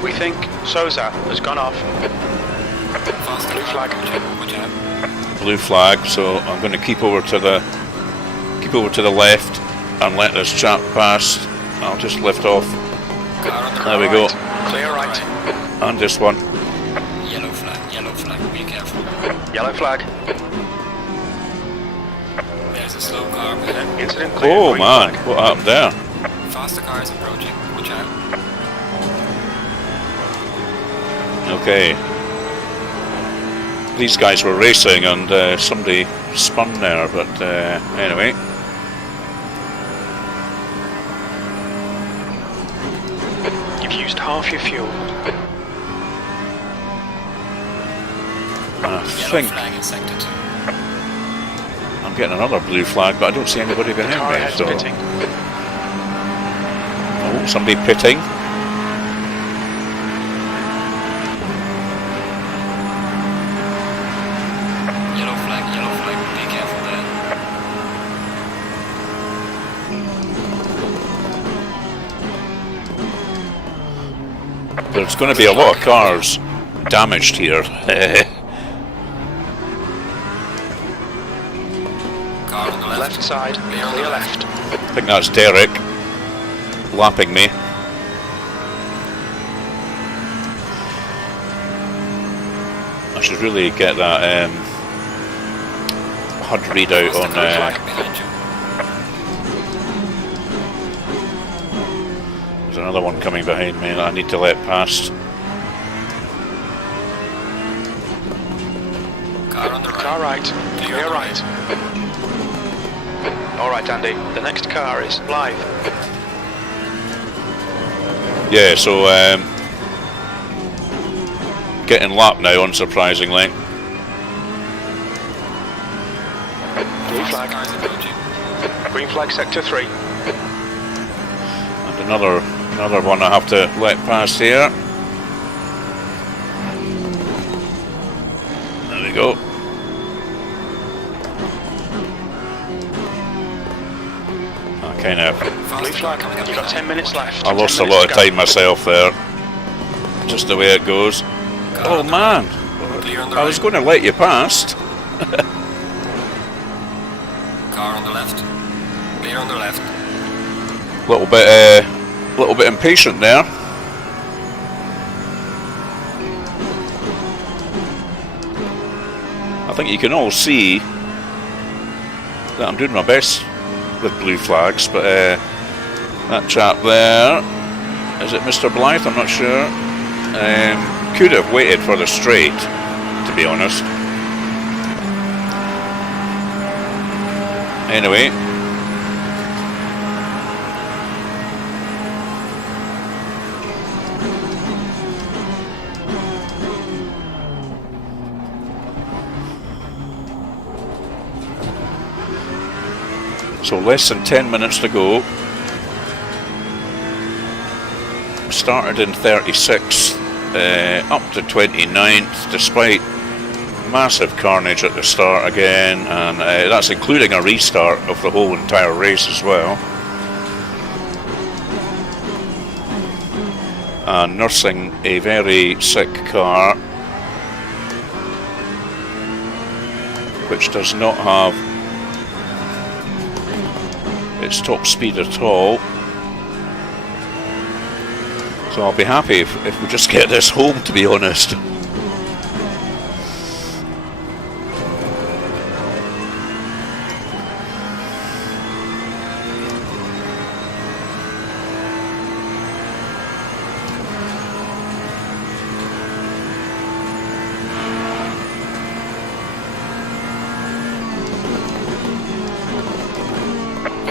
We think Souza has gone off. Fast Blue flag. Watch out. Blue flag, so I'm going to keep over to the left and let this chap pass. I'll just lift off. Car on the There we Right. go. Clear right. And this one. Yellow flag, be careful. Yellow flag. There's a slow car ahead. Incident clear. Oh Green man, flag. what happened there? Faster cars approaching. Watch out. Okay. These guys were racing and somebody spun there, but anyway. You've used half your fuel. I Yellow think flag in sector 2. I'm getting another blue flag, but I don't see anybody The car behind me. ahead So. pitting. Oh, somebody pitting. Yellow flag, be careful there. There's going to be a lot of cars damaged here. Car on the left. Left side, clear left. I think that's Derek lapping me. I should really get that HUD readout Faster on. car flag behind you. There's another one coming behind me that I need to let past. Car on the right. Car right, clear right. Alright Andy, the next car is live. Yeah, so getting lapped now, unsurprisingly. Green Faster flag, cars approaching. green flag sector 3. And another one I have to let past here. There we go. Kind of. Blue Faster car flag, coming up you've got behind. 10 minutes left. I lost a 10 lot of minutes to time myself there. Just the way it goes. Oh man! Clear on the I was right. going to let you past. Car on the left. Clear on the left. Little bit impatient there. I think you can all see that I'm doing my best with blue flags, but that chap there, is it Mr. Blythe? I'm not sure. Could have waited for the straight, to be honest. Anyway. So less than 10 minutes to go. Started in 36th, up to 29th, despite massive carnage at the start again, and that's including a restart of the whole entire race as well. And nursing a very sick car, which does not have its top speed at all. So I'll be happy if we just get this home, to be honest.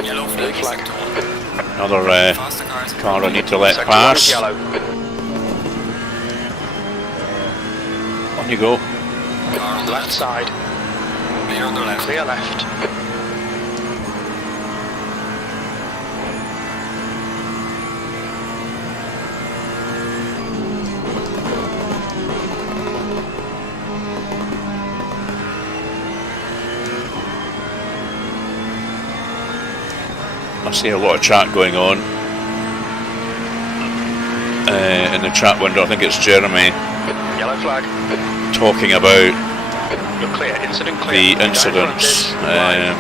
Yellow flag. flag. Another Faster cars car I need to let Sector 1 is pass. yellow. On you go. Car on the Left left. side, Clear on the left. clear left. I see a lot of chat going on in the chat window. I think it's Jeremy Yellow flag. talking about You're clear. Incident clear. the Down front incidents. is live.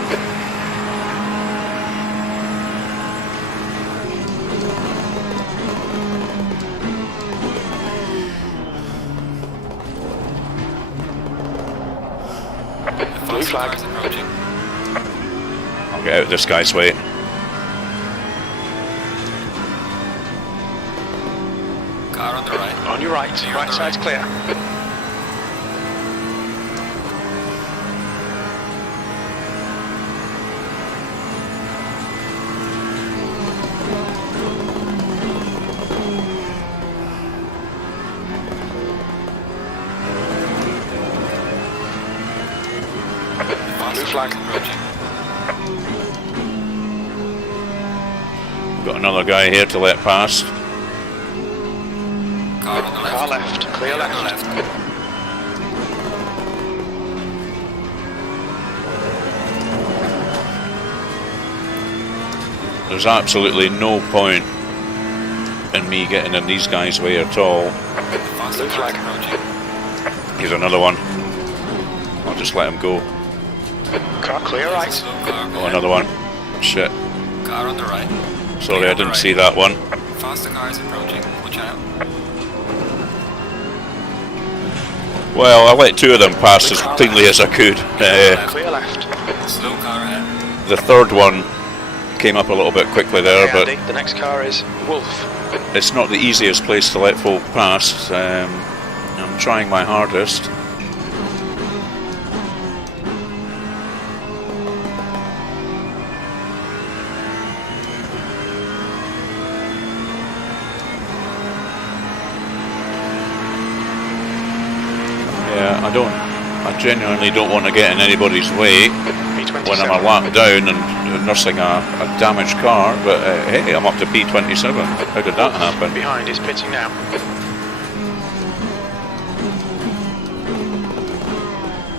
Blue Faster flag. cars approaching. I'll get out this guy's way. you right. Right side's clear. Blue flag. Got another guy here to let past. Car on the left. Car left. Clear left. There's absolutely no point in me getting in these guys' way at all. Blue flag approaching. Here's another one. I'll just let him go. Car clear right. Slow car. Oh, another one. Shit. Car on the right. Sorry, Clear I on the didn't right. see that one. Faster cars approaching. Watch out. Well, I let two of them pass as cleanly as I could. Clear left. Slow car ahead. The third one came up a little bit quickly there, Okay, but Andy, the next car is Wolf. it's not the easiest place to let folk past. I'm trying my hardest. Yeah, I genuinely don't want to get in anybody's way when I'm a lap down and nursing a damaged car, but hey, I'm up to P27. How did that happen? Behind is pitting now.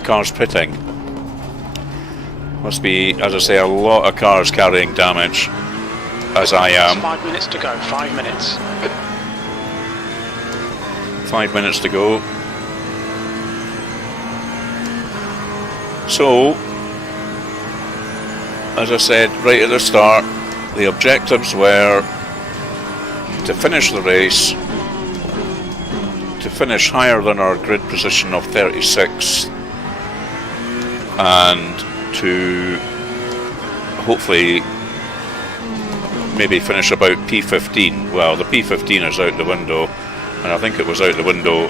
Cars pitting. Must be, as I say, a lot of cars carrying damage, as I am. 5 minutes to go. 5 minutes. 5 minutes to go. So, as I said right at the start, the objectives were to finish the race, to finish higher than our grid position of 36, and to hopefully maybe finish about P15. Well, the P15 is out the window, and I think it was out the window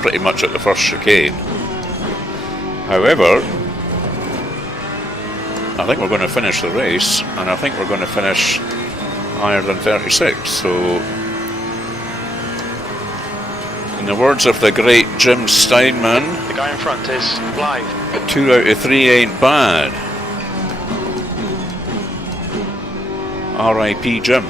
pretty much at the first chicane. However, I think we're going to finish the race, and I think we're going to finish higher than 36. So, in the words of the great Jim Steinman, The guy in front is live. 2 out of 3 ain't bad. R.I.P. Jim.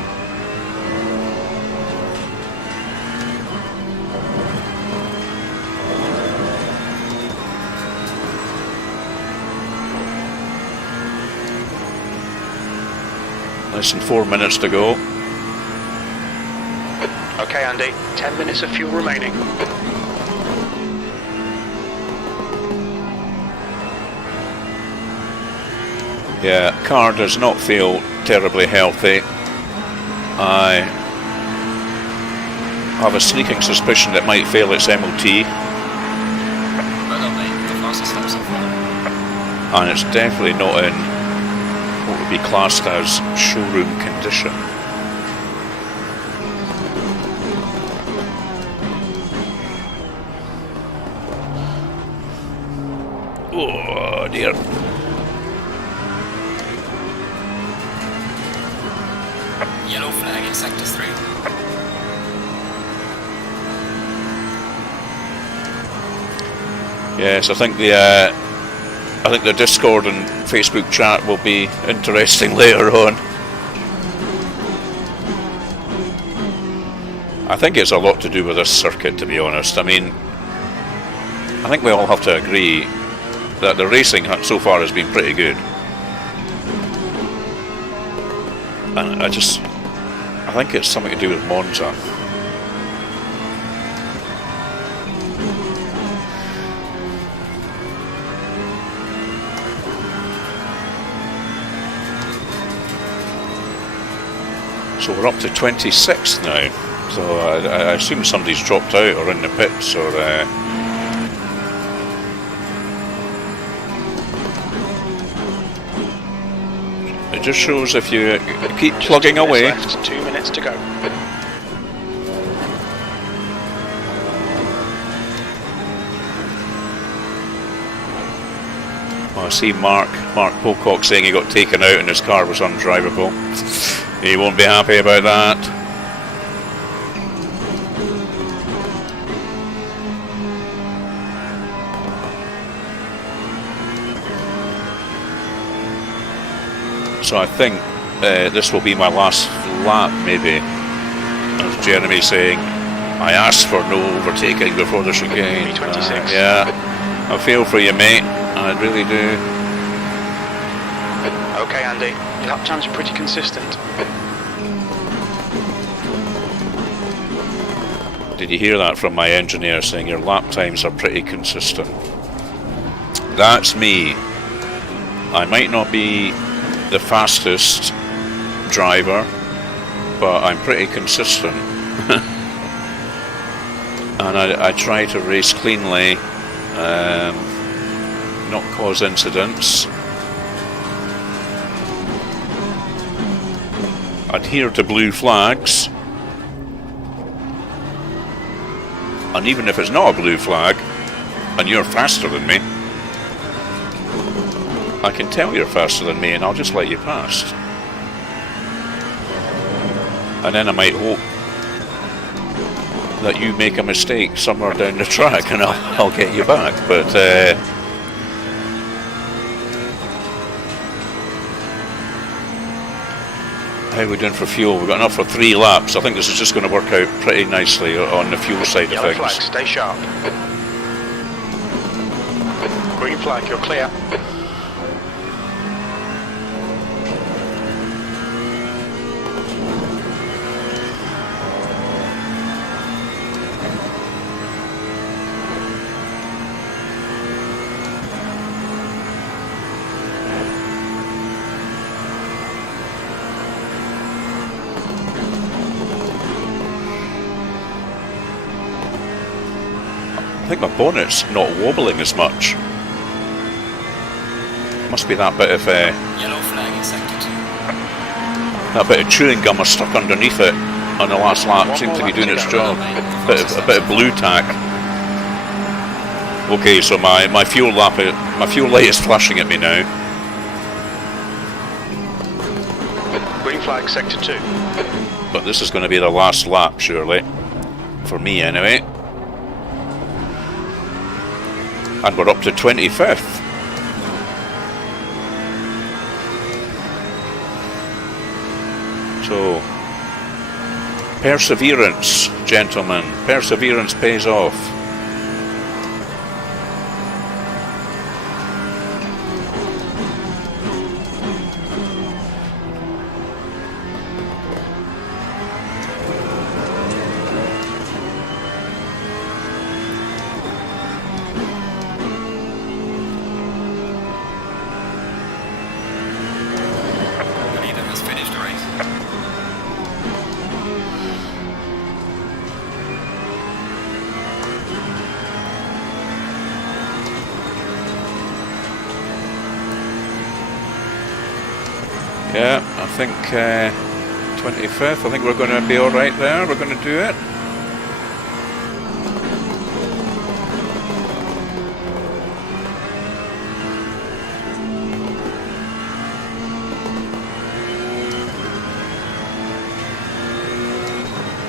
Less than 4 minutes to go. Okay, Andy. 10 minutes of fuel remaining. Yeah, car does not feel terribly healthy. I have a sneaking suspicion it might fail its MOT, Well done, mate. The fastest lap so far. and it's definitely not in what would be classed as showroom condition. Oh dear. Yellow flag in sector 3. Yes, I think the Discord and Facebook chat will be interesting later on. I think it's a lot to do with this circuit, to be honest. I mean, I think we all have to agree that the racing so far has been pretty good. And I think it's something to do with Monza. So we're up to 26th now. So I assume somebody's dropped out or in the pits, or it just shows if you keep plugging away. Left, 2 minutes to go. Well, I see Mark Pocock saying he got taken out and his car was undrivable. He won't be happy about that. So I think this will be my last lap, maybe. As Jeremy saying, I asked for no overtaking before the chicane. Yeah, I feel for you, mate. I really do. Okay, Andy. Your lap times are pretty consistent. Did you hear that from my engineer saying your lap times are pretty consistent? That's me. I might not be the fastest driver, but I'm pretty consistent. And I try to race cleanly, not cause incidents, adhere to blue flags, and even if it's not a blue flag and you're faster than me, I can tell you're faster than me and I'll just let you past. And then I might hope that you make a mistake somewhere down the track and I'll get you back. But how are we doing for fuel? We've got enough for 3 laps. I think this is just going to work out pretty nicely on the fuel side of things. Flag, stay sharp. Green flag, you're clear. I think my bonnet's not wobbling as much. Must be that bit of Yellow flag in sector 2. that bit of chewing gum was stuck underneath it on the last lap. Seems to be doing its job. A bit of blue tack. Okay, so my fuel light is flashing at me now. Green flag, sector 2. But this is going to be the last lap, surely, for me anyway. And we're up to 25th. So, perseverance, gentlemen. Perseverance pays off. Yeah, I think 25th, I think we're going to be alright there, we're going to do it.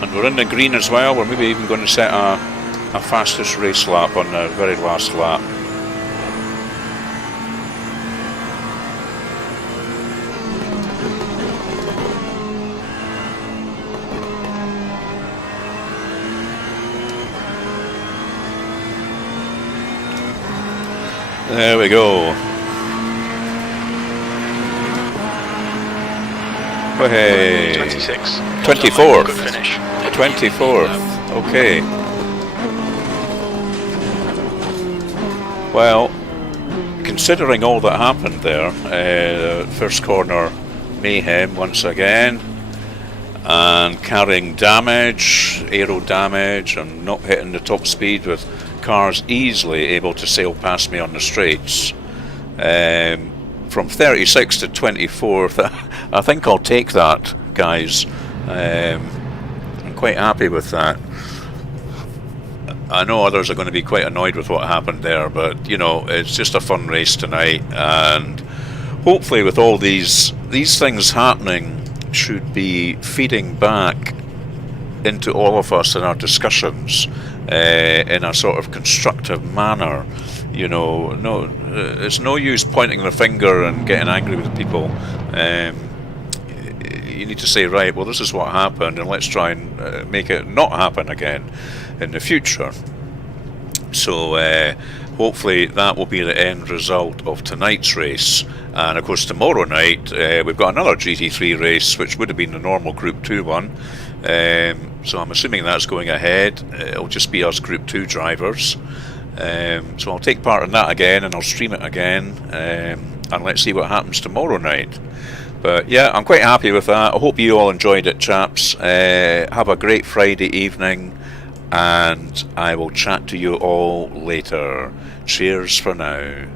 And we're in the green as well, we're maybe even going to set a fastest race lap on the very last lap. There we go. Hey. 26. 24th. Good finish. 24th. Okay. Well, considering all that happened there, first corner mayhem once again, and carrying damage, aero damage, and not hitting the top speed with cars easily able to sail past me on the straights. From 36 to 24th, I think I'll take that, guys. I'm quite happy with that. I know others are going to be quite annoyed with what happened there, but you know, it's just a fun race tonight, and hopefully with all these things happening should be feeding back into all of us in our discussions in a sort of constructive manner. You know, it's no use pointing the finger and getting angry with people. You need to say, right, well, this is what happened, and let's try and make it not happen again in the future. So hopefully that will be the end result of tonight's race. And of course tomorrow night we've got another GT3 race, which would have been the normal Group 2 one. So I'm assuming that's going ahead. It'll just be us Group 2 drivers. So I'll take part in that again, and I'll stream it again, and let's see what happens tomorrow night. But yeah, I'm quite happy with that. I hope you all enjoyed it, chaps. Have a great Friday evening, and I will chat to you all later. Cheers for now.